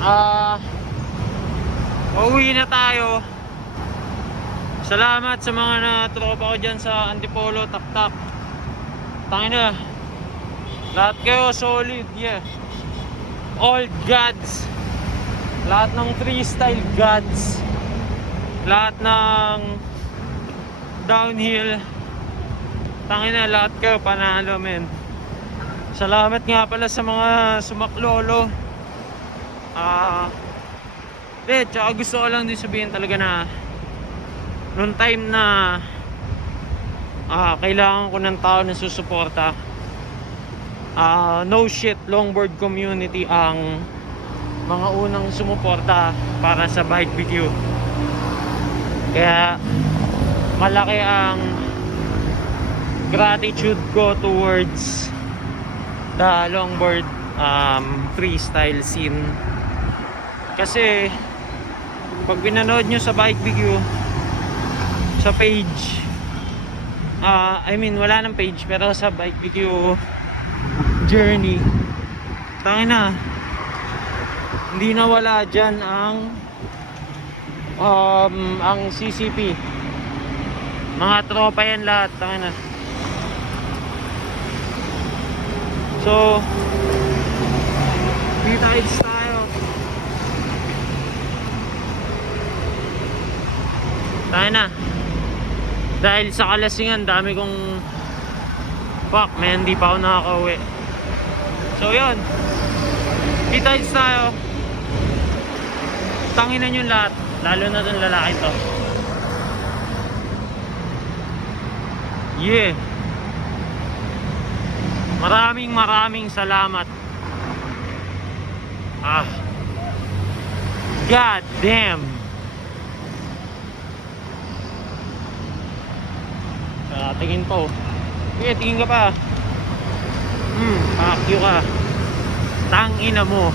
Ah, uuwi na tayo. Salamat sa mga na tropa ko dyan sa Antipolo, Taktak. Tangin na. Lahat kayo solid, yeah. All gods. Lahat ng freestyle gods. Lahat ng downhill. Tangin na, lahat kayo panalo, men. Salamat nga pala sa mga sumaklolo. Ah, eh, tsaka gusto ko lang din sabihin talaga na noong time na ah, kailangan ko ng tao na susuporta ah, no shit longboard community ang mga unang sumuporta para sa bike video kaya malaki ang gratitude ko towards the longboard um, freestyle scene. Kasi pag pinanood nyo sa bike video sa page ah I mean wala nang page pero sa bike video journey tangin na hindi na wala dyan ang um, ang CCP mga tropa yan lahat tangin na so P-tides tayo tayo na. Dahil sa kalasingan dami kong fuck man hindi pa ako nakakauwi. So yun. P-tides tayo tanginan yung lahat. Lalo na dun lalaki to. Yeah maraming maraming salamat ah god damn Ah, tingin po. Sige, tingin ka pa. Hmm, pakyo ka. Tangina mo.